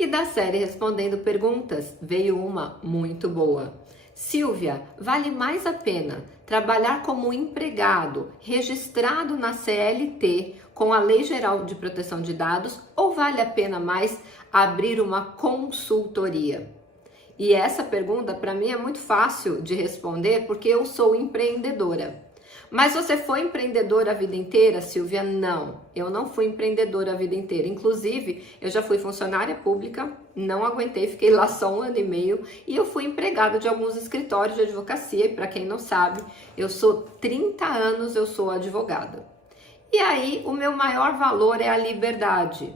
E da série Respondendo Perguntas, veio uma muito boa. Silvia, vale mais a pena trabalhar como empregado registrado na CLT com a Lei Geral de Proteção de Dados ou vale a pena mais abrir uma consultoria? E essa pergunta para mim é muito fácil de responder porque eu sou empreendedora. Mas você foi empreendedora a vida inteira, Silvia? Não, eu não fui empreendedora a vida inteira. Inclusive, eu já fui funcionária pública, não aguentei, fiquei lá só 1 ano e meio e eu fui empregada de alguns escritórios de advocacia. E para quem não sabe, eu sou 30 anos, eu sou advogada. E aí, o meu maior valor é a liberdade.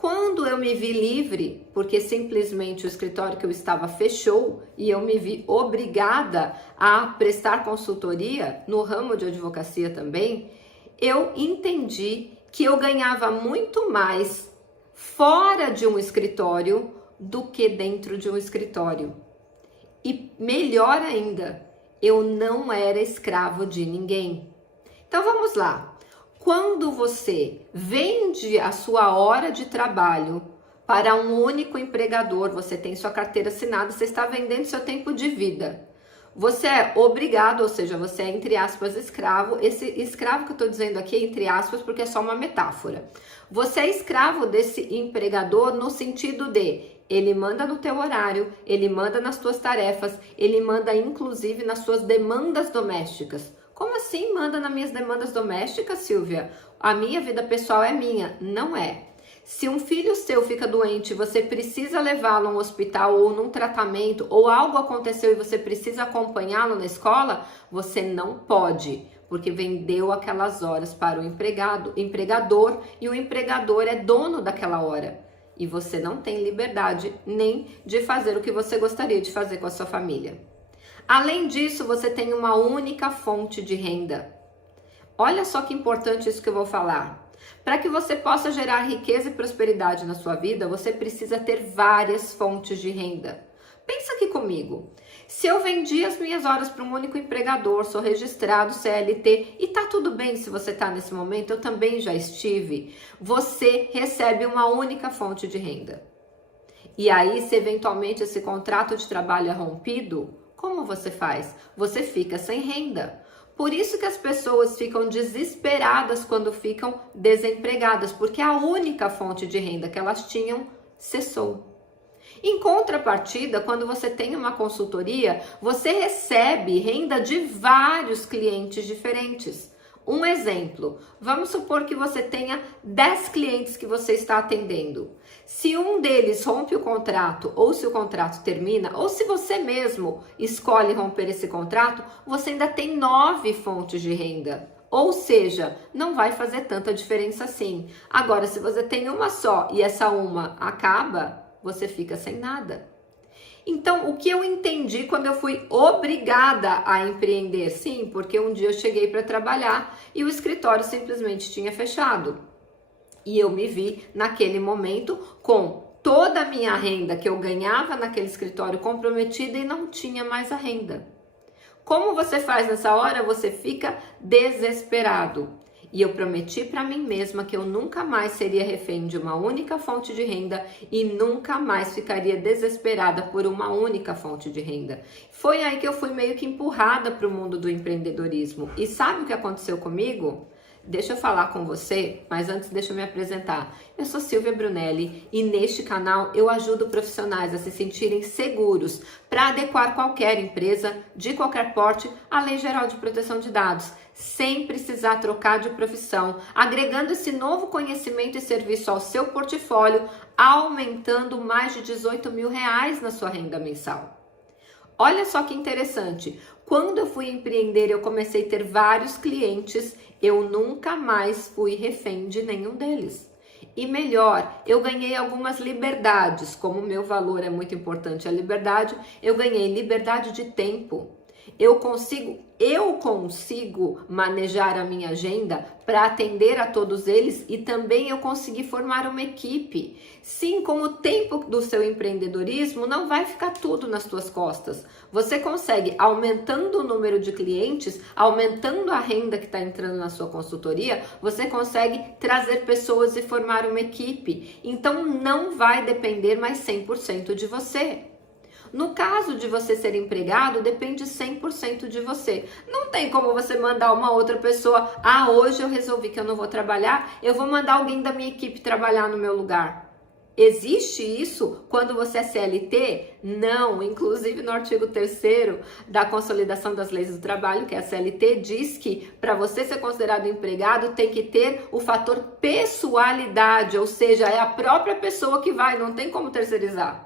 Quando eu me vi livre, porque simplesmente o escritório que eu estava fechou e eu me vi obrigada a prestar consultoria no ramo de advocacia também, eu entendi que eu ganhava muito mais fora de um escritório do que dentro de um escritório. E melhor ainda, eu não era escravo de ninguém. Então vamos lá. Quando você vende a sua hora de trabalho para um único empregador, você tem sua carteira assinada, você está vendendo seu tempo de vida. Você é obrigado, ou seja, você é, entre aspas, escravo. Esse escravo que eu estou dizendo aqui é entre aspas porque é só uma metáfora. Você é escravo desse empregador no sentido de ele manda no teu horário, ele manda nas tuas tarefas, ele manda inclusive nas suas demandas domésticas. Como assim manda nas minhas demandas domésticas, Silvia? A minha vida pessoal é minha. Não é. Se um filho seu fica doente e você precisa levá-lo a um hospital ou num tratamento, ou algo aconteceu e você precisa acompanhá-lo na escola, você não pode, porque vendeu aquelas horas para o empregador, e o empregador é dono daquela hora. E você não tem liberdade nem de fazer o que você gostaria de fazer com a sua família. Além disso, você tem uma única fonte de renda. Olha só que importante isso que eu vou falar. Para que você possa gerar riqueza e prosperidade na sua vida, você precisa ter várias fontes de renda. Pensa aqui comigo. Se eu vendi as minhas horas para um único empregador, sou registrado CLT e tá tudo bem se você tá nesse momento, eu também já estive. Você recebe uma única fonte de renda. E aí, se eventualmente esse contrato de trabalho é rompido, como você faz? Você fica sem renda. Por isso que as pessoas ficam desesperadas quando ficam desempregadas, porque a única fonte de renda que elas tinham cessou. Em contrapartida, quando você tem uma consultoria, você recebe renda de vários clientes diferentes. Um exemplo, vamos supor que você tenha 10 clientes que você está atendendo. Se um deles rompe o contrato, ou se o contrato termina, ou se você mesmo escolhe romper esse contrato, você ainda tem 9 fontes de renda. Ou seja, não vai fazer tanta diferença assim. Agora, se você tem uma só e essa uma acaba, você fica sem nada. Então, o que eu entendi quando eu fui obrigada a empreender? Sim, porque um dia eu cheguei para trabalhar e o escritório simplesmente tinha fechado. E eu me vi naquele momento com toda a minha renda que eu ganhava naquele escritório comprometida e não tinha mais a renda. Como você faz nessa hora? Você fica desesperado. E eu prometi para mim mesma que eu nunca mais seria refém de uma única fonte de renda e nunca mais ficaria desesperada por uma única fonte de renda. Foi aí que eu fui meio que empurrada para o mundo do empreendedorismo. E sabe o que aconteceu comigo? Deixa eu falar com você, mas antes deixa eu me apresentar. Eu sou Silvia Brunelli e neste canal eu ajudo profissionais a se sentirem seguros para adequar qualquer empresa, de qualquer porte, à Lei Geral de Proteção de Dados, sem precisar trocar de profissão, agregando esse novo conhecimento e serviço ao seu portfólio, aumentando mais de R$18 mil na sua renda mensal. Olha só que interessante, quando eu fui empreender, eu comecei a ter vários clientes, eu nunca mais fui refém de nenhum deles. E melhor, eu ganhei algumas liberdades, como o meu valor é muito importante a liberdade, eu ganhei liberdade de tempo. Eu consigo manejar a minha agenda para atender a todos eles e também eu consegui formar uma equipe. Sim, com o tempo do seu empreendedorismo, não vai ficar tudo nas tuas costas. Você consegue, aumentando o número de clientes, aumentando a renda que está entrando na sua consultoria, você consegue trazer pessoas e formar uma equipe. Então, não vai depender mais 100% de você. No caso de você ser empregado, depende 100% de você. Não tem como você mandar uma outra pessoa, hoje eu resolvi que eu não vou trabalhar, eu vou mandar alguém da minha equipe trabalhar no meu lugar. Existe isso quando você é CLT? Não. Inclusive no artigo 3º da Consolidação das Leis do Trabalho, que é a CLT, diz que para você ser considerado empregado tem que ter o fator pessoalidade, ou seja, é a própria pessoa que vai, não tem como terceirizar.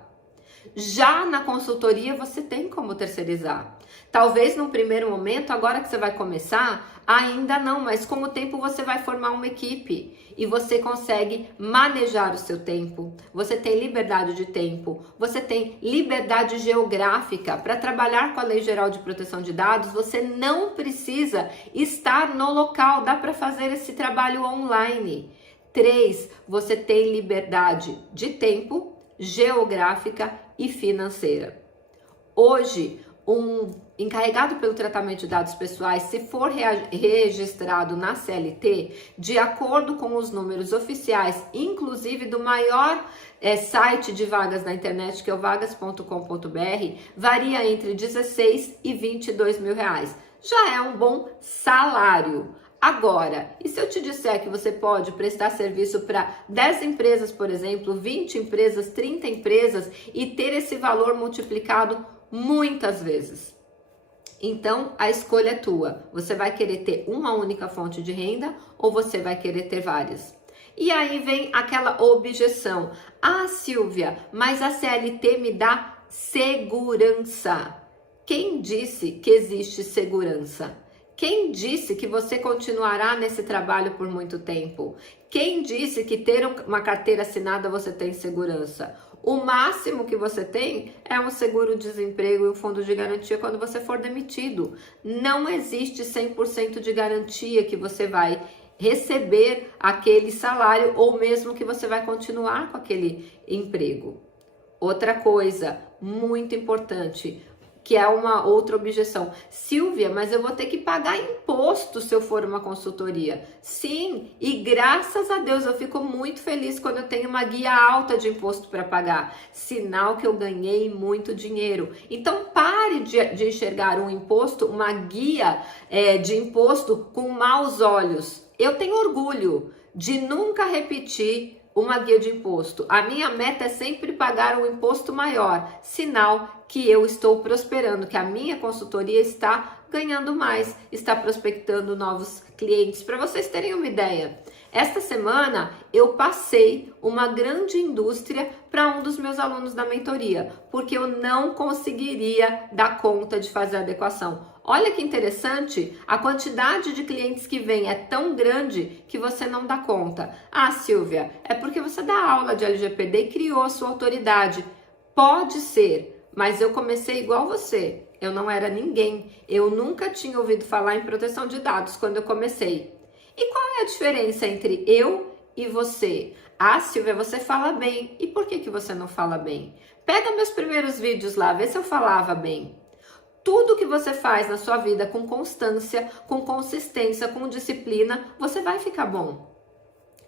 Já na consultoria você tem como terceirizar. Talvez no primeiro momento, agora que você vai começar, ainda não, mas com o tempo você vai formar uma equipe e você consegue manejar o seu tempo. Você tem liberdade de tempo, você tem liberdade geográfica para trabalhar com a Lei Geral de Proteção de Dados. Você não precisa estar no local, dá para fazer esse trabalho online. 3, você tem liberdade de tempo, geográfica e financeira. Hoje, um encarregado pelo tratamento de dados pessoais, se for registrado na CLT, de acordo com os números oficiais, inclusive do maior site de vagas na internet, que é o vagas.com.br, varia entre 16 e 22 mil reais. Já é um bom salário. Agora, e se eu te disser que você pode prestar serviço para 10 empresas, por exemplo, 20 empresas, 30 empresas e ter esse valor multiplicado muitas vezes? Então, a escolha é tua. Você vai querer ter uma única fonte de renda ou você vai querer ter várias? E aí vem aquela objeção. Silvia, mas a CLT me dá segurança. Quem disse que existe segurança? Quem disse que você continuará nesse trabalho por muito tempo? Quem disse que ter uma carteira assinada você tem segurança? O máximo que você tem é um seguro-desemprego e um fundo de garantia quando você for demitido. Não existe 100% de garantia que você vai receber aquele salário ou mesmo que você vai continuar com aquele emprego. Outra coisa muito importante, que é uma outra objeção. Silvia, mas eu vou ter que pagar imposto se eu for uma consultoria. Sim, e graças a Deus eu fico muito feliz quando eu tenho uma guia alta de imposto para pagar. Sinal que eu ganhei muito dinheiro. Então pare de enxergar um imposto, uma guia de imposto com maus olhos. Eu tenho orgulho de nunca repetir uma guia de imposto. A minha meta é sempre pagar um imposto maior, sinal que eu estou prosperando, que a minha consultoria está ganhando mais, está prospectando novos clientes. Para vocês terem uma ideia, esta semana eu passei uma grande indústria para um dos meus alunos da mentoria, porque eu não conseguiria dar conta de fazer a adequação. Olha que interessante, a quantidade de clientes que vem é tão grande que você não dá conta. Silvia, é porque você dá aula de LGPD e criou a sua autoridade. Pode ser, mas eu comecei igual você. Eu não era ninguém. Eu nunca tinha ouvido falar em proteção de dados quando eu comecei. E qual é a diferença entre eu e você? Silvia, você fala bem. E por que você não fala bem? Pega meus primeiros vídeos lá, vê se eu falava bem. Tudo que você faz na sua vida com constância, com consistência, com disciplina, você vai ficar bom.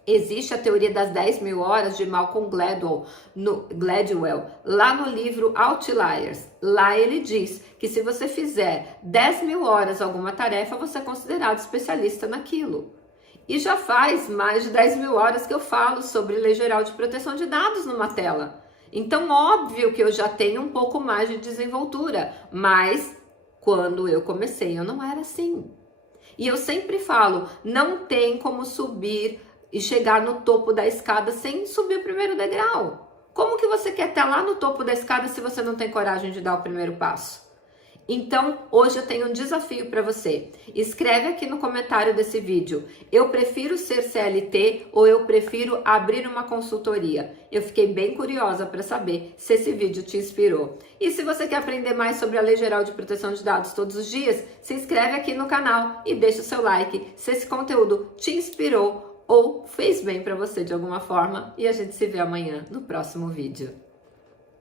Existe a teoria das 10 mil horas de Malcolm Gladwell, lá no livro Outliers. Lá ele diz que se você fizer 10 mil horas alguma tarefa, você é considerado especialista naquilo. E já faz mais de 10 mil horas que eu falo sobre Lei Geral de Proteção de Dados numa tela. Então, óbvio que eu já tenho um pouco mais de desenvoltura, mas quando eu comecei eu não era assim. E eu sempre falo, não tem como subir e chegar no topo da escada sem subir o primeiro degrau. Como que você quer estar lá no topo da escada se você não tem coragem de dar o primeiro passo? Então, hoje eu tenho um desafio para você. Escreve aqui no comentário desse vídeo. Eu prefiro ser CLT ou eu prefiro abrir uma consultoria? Eu fiquei bem curiosa para saber se esse vídeo te inspirou. E se você quer aprender mais sobre a Lei Geral de Proteção de Dados todos os dias, se inscreve aqui no canal e deixa o seu like. Se esse conteúdo te inspirou ou fez bem para você de alguma forma, e a gente se vê amanhã no próximo vídeo.